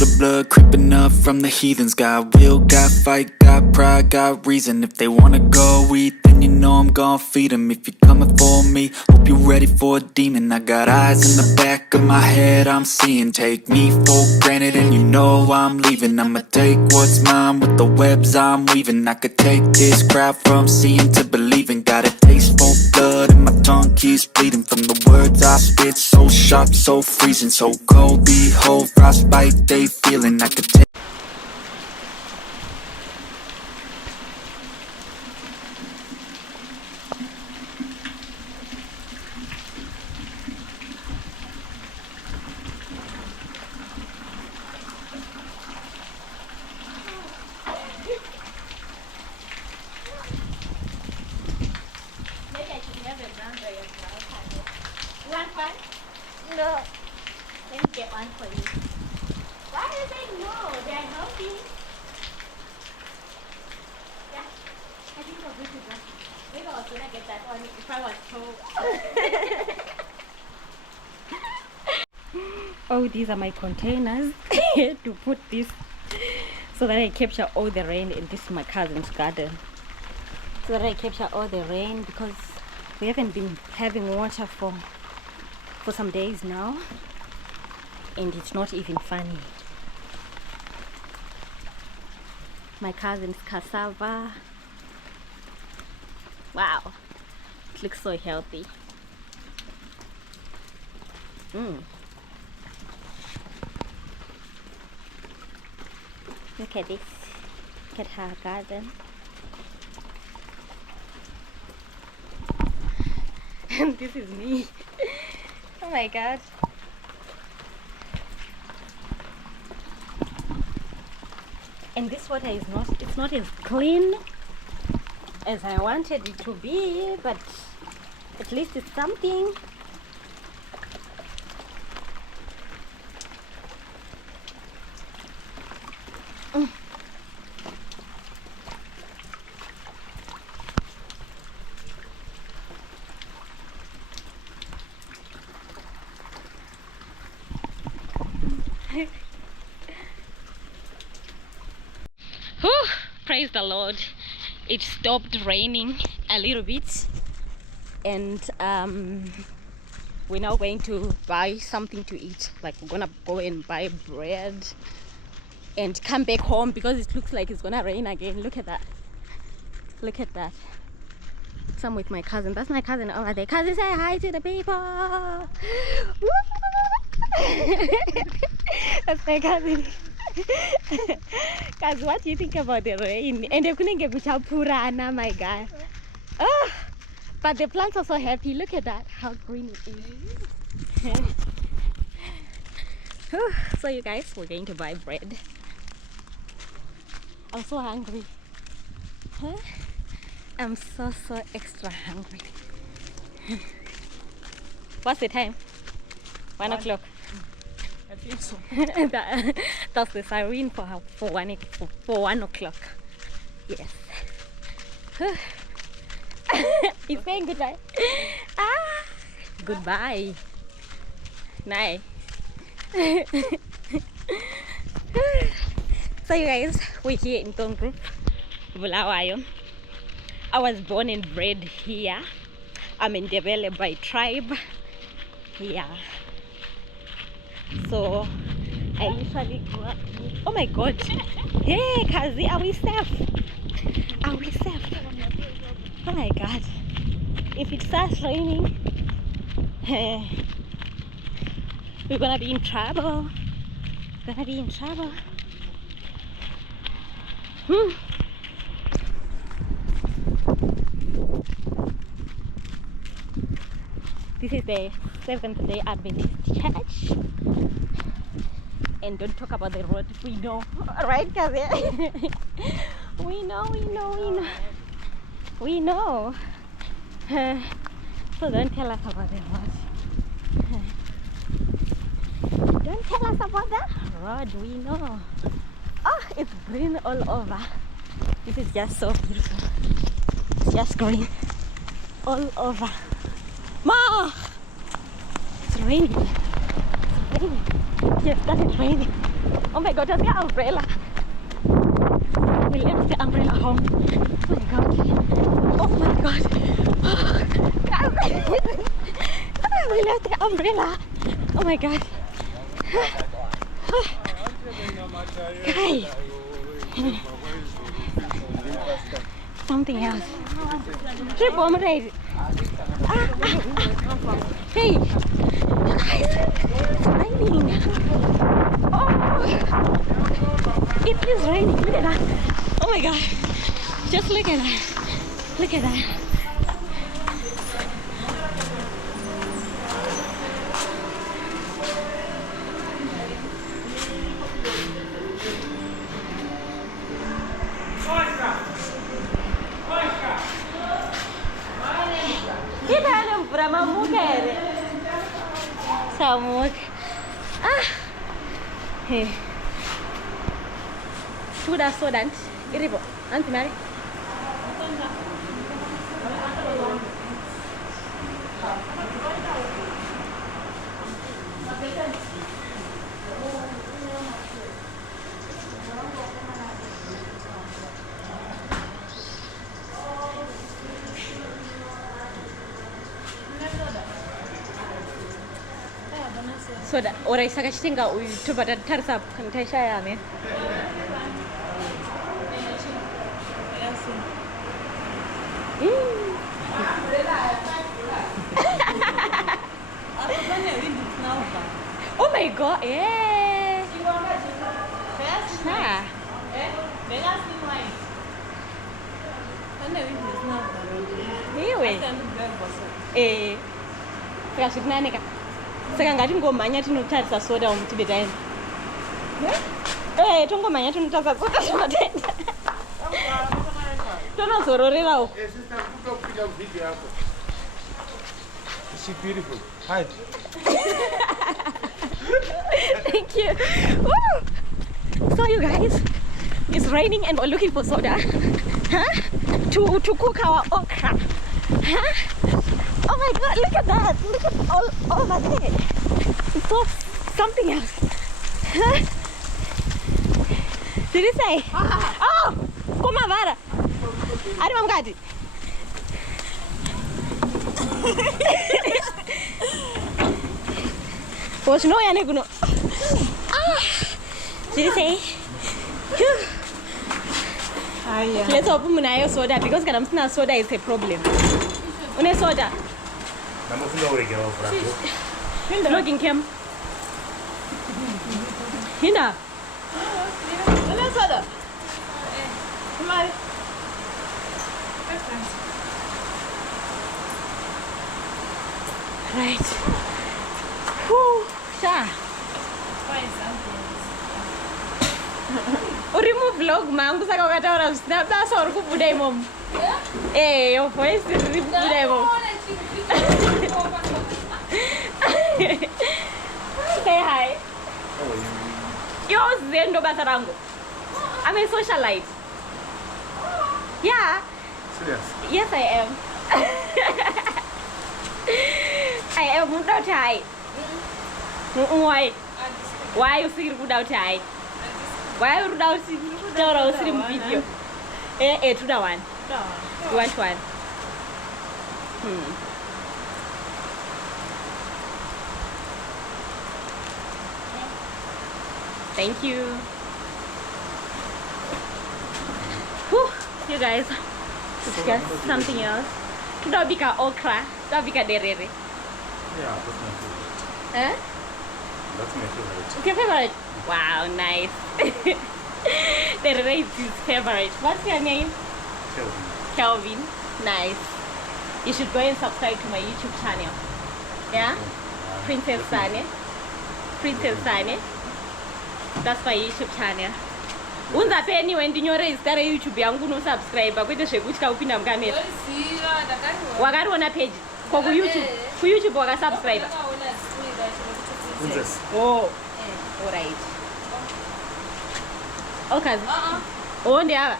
the blood creeping up from the heathens. Got will, got fight, got pride, got reason. If they wanna go eat, then you know I'm gon' feed them. If you're coming for me, hope you're ready for a demon. I got eyes in the back of my head, I'm seeing. Take me for granted and you know I'm leaving. I'ma take what's mine with the webs I'm weaving. I could take this crowd from seeing to believing. Got a taste for blood and my tongue keeps bleeding from the words I spit. So sharp, so freezing, so cold. Behold, frostbite they feeling. I could take. Maybe I should have a brown berry as well. You want one? No. Let me get one for you. Why do you say no? They are healthy. Yeah. I think we're good to go. Maybe I was gonna get that one if I was told. Oh, these are my containers to put this so that I capture all the rain. And this is my cousin's garden. So that I capture all the rain because we haven't been having water for some days now, and it's not even funny. My cousin's cassava. Wow, it looks so healthy. Look at this. Look at her garden. And this is me. Oh my god. And this water is not as clean as I wanted it to be, but at least it's something. Whew, praise the Lord. It stopped raining a little bit, and we're now going to buy something to eat. Like, we're gonna go and buy bread and come back home because it looks like it's gonna rain again. Look at that. Look at that. So I'm with my cousin. That's my cousin over there. Cousin, say hi to the people. That's my cousin. Guys, what do you think about the rain? And they couldn't get purana, my God. Oh, but the plants are so happy. Look at that, how green it is. So you guys, we're going to buy bread. I'm so hungry. I'm so extra hungry. What's the time? 1 o'clock. I think so. That's the siren for 1 o'clock. Yes. It's saying goodbye. Goodbye. Nice. So you guys, we're here in Group, Bulawayo. I was born and bred here. I'm in Ndebele by tribe. Yeah. So I usually go up. Oh my God! Hey, Kazi, are we safe? Are we safe? Oh my God! If it starts raining, we're gonna be in trouble. Gonna be in trouble. This is the Seventh-day Adventist Church. And don't talk about the road. We know, right, Kazi? We know. So don't tell us about the road. Don't tell us about the road. We know. Oh, it's green all over. This is just so beautiful. It's just green all over. Ma! It's raining. It's raining. Yes, that is raining. Oh my god, there's the umbrella. We left the umbrella home. Oh my god. Oh my god. We left the umbrella. Oh my god. Guys. Something else. Trip on right. Hey. Guys. It's raining. Oh. It is raining. Look at that. Oh my god. Just look at that. Look at that. Samuk. Hey. Sudah sodan. Iri po. Nanti mari. Soda. Ora isa kachitenga YouTuber tarisa kantaisha yame. Oh my god, yeah. Nah. Anyway. Sikashikunane ka. Saka ngati ngomanya tinotarisa soda umutibetaini. Tongomanya tinotarisa soda tinotenda. Tonozororerawo. She's beautiful. Hi. Thank you. Woo! So you guys, it's raining and we're looking for soda. Huh? To cook our okra. Huh? Oh my god, look at that. Look at all over there. It's so something else. Huh? Did he say? Oh! Kuma vara. Ari mamgati. Was no yane kuno. Did he say? Let's hope munayo soda because kana msina soda is a problem. Une soda. Namufunga uregera ofrako. Hinda looking cam. Hinda. Une soda. Mari. Right. Whew. Sha. Remove vlog mangu saka ukataura zvisina basa uri kubuda imomo. Your voice is kubuda imomo. Say hi. How are you? Yours zendo basa rangu. I'm a socialite. Yeah. Serious? Yes, I am. I am without eye. Why? Why are you singing without eye? Why are you without singing video? To the one. You want one? Thank you. Whew, you guys. It's just something else. Tudabika okra, tudabika derere. Yeah, that's my favorite. Huh? That's my favorite. It's your favorite? Wow, nice. Derere is his favorite. What's your name? Kelvin. Kelvin. Nice. You should go and subscribe to my YouTube channel. Yeah? Princess Sane. Princess Sane. That's my YouTube channel. Unza peni wendinyore zita YouTube yangu no subscribe kwete zvekutya upinda mukamera. Wakariona page kwa ku YouTube. Ku YouTube waka subscribe. Princess. Oh. All right. Okay. Oh, ndi ava.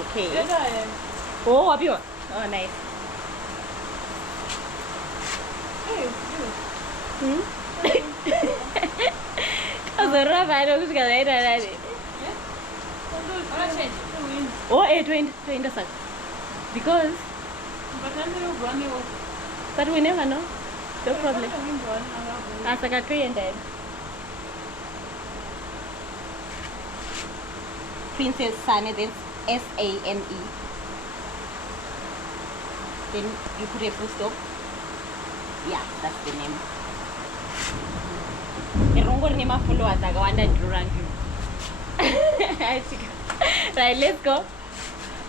Okay. Oh, wapiwa. Oh, nice. Oh, 20 because but we never know. No problem. As like a 300. Princess Sane, then SANE. Then you put a full stop. Yeah, that's the name. Right, let's go.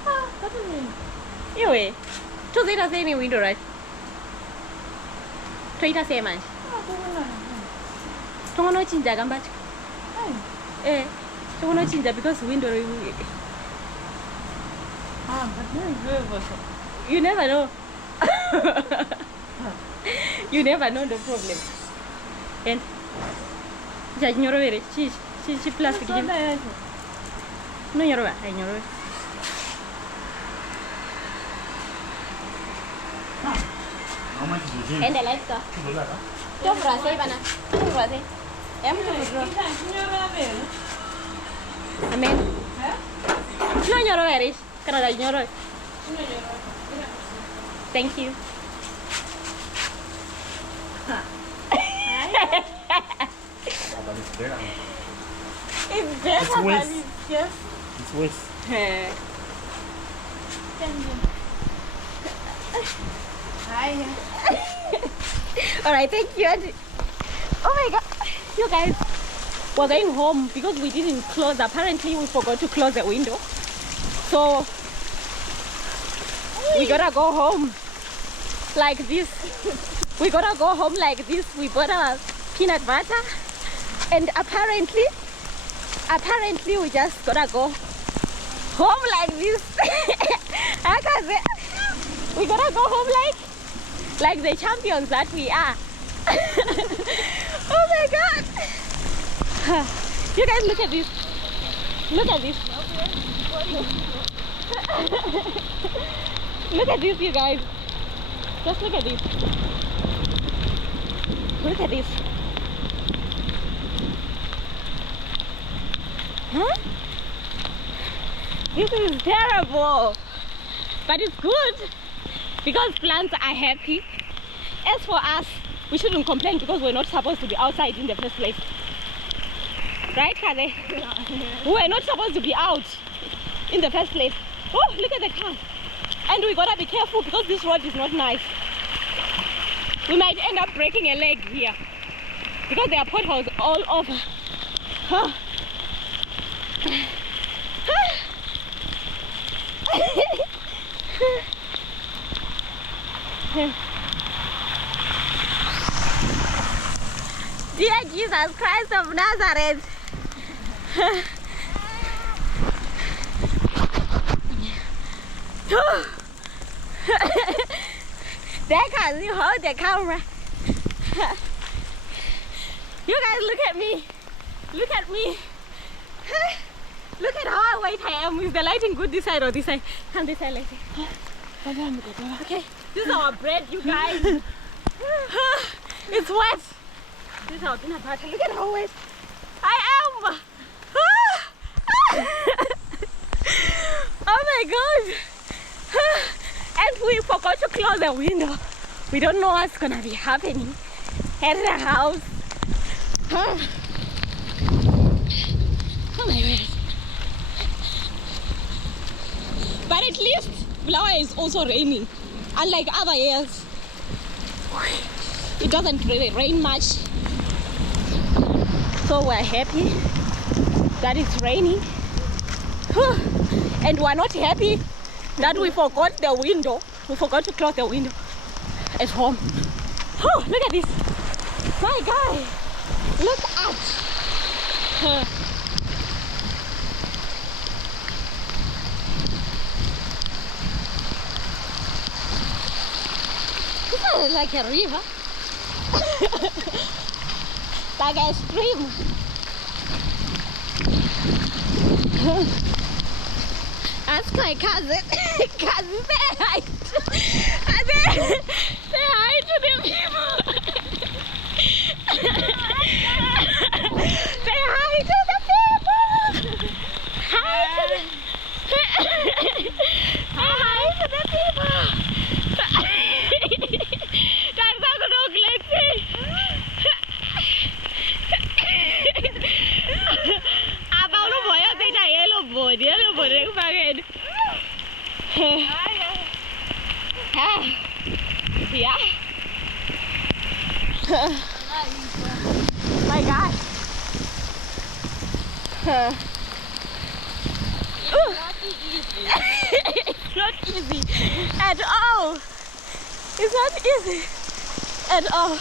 What do you mean? Anyway, to say the same window, right? To the same man. To no change gamba. Eh, to no change because window. You never know. You never know the problem. And she plastic. No, you're right. I know. How much is it? And the lights go. Don't rush, Ivana. Don't rush. Amen. No, you're right. Canada, you're right. Thank you. But it's there. It's better, It's but waste. it's just. It's waste. Alright, thank you. Oh my god. You guys, we're going home because we didn't close. Apparently, we forgot to close the window. So, we gotta go home like this. We gotta go home like this. We bought our peanut butter. And apparently, we just gotta go home like this. We gotta go home like the champions that we are. Oh my god. You guys, look at this. Look at this. Look at this, you guys. Just look at this. Look at this. Huh? This is terrible. But it's good because plants are happy. As for us, we shouldn't complain because we're not supposed to be outside in the first place. Right, Kaze? We're not supposed to be out in the first place. Oh, look at the car. And we gotta be careful because this road is not nice. We might end up breaking a leg here because there are potholes all over. Huh. Dear Jesus Christ of Nazareth. There can you hold the camera. You guys look at me. Look at me. Look at how white I am. Is the lighting good this side or this side? Come this side, lighting. Okay, this is our bread, you guys. It's wet. This is our peanut butter. Look at how wet I am. Oh my god. And we forgot to close the window. We don't know what's gonna be happening at the house. Oh my god. But at least Bulawayo is also raining. Unlike other years, it doesn't really rain much. So we're happy that it's raining. And we're not happy that we forgot the window. We forgot to close the window at home. Oh, look at this. My guy. Look at her. This is like a river. Like a stream. Ask my cousin. Cousin, say hi. Say hi to the people. Say hi again. Yeah. My God. It's not easy at all. It's not easy at all.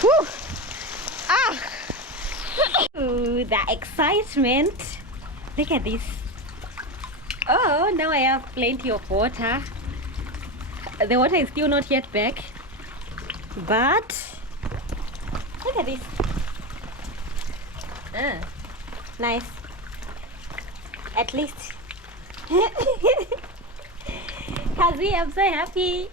Whew. Ah. Ooh, the excitement. Look at this. Oh, now I have plenty of water. The water is still not yet back, but look at this. Nice. At least. Kazi, I'm so happy.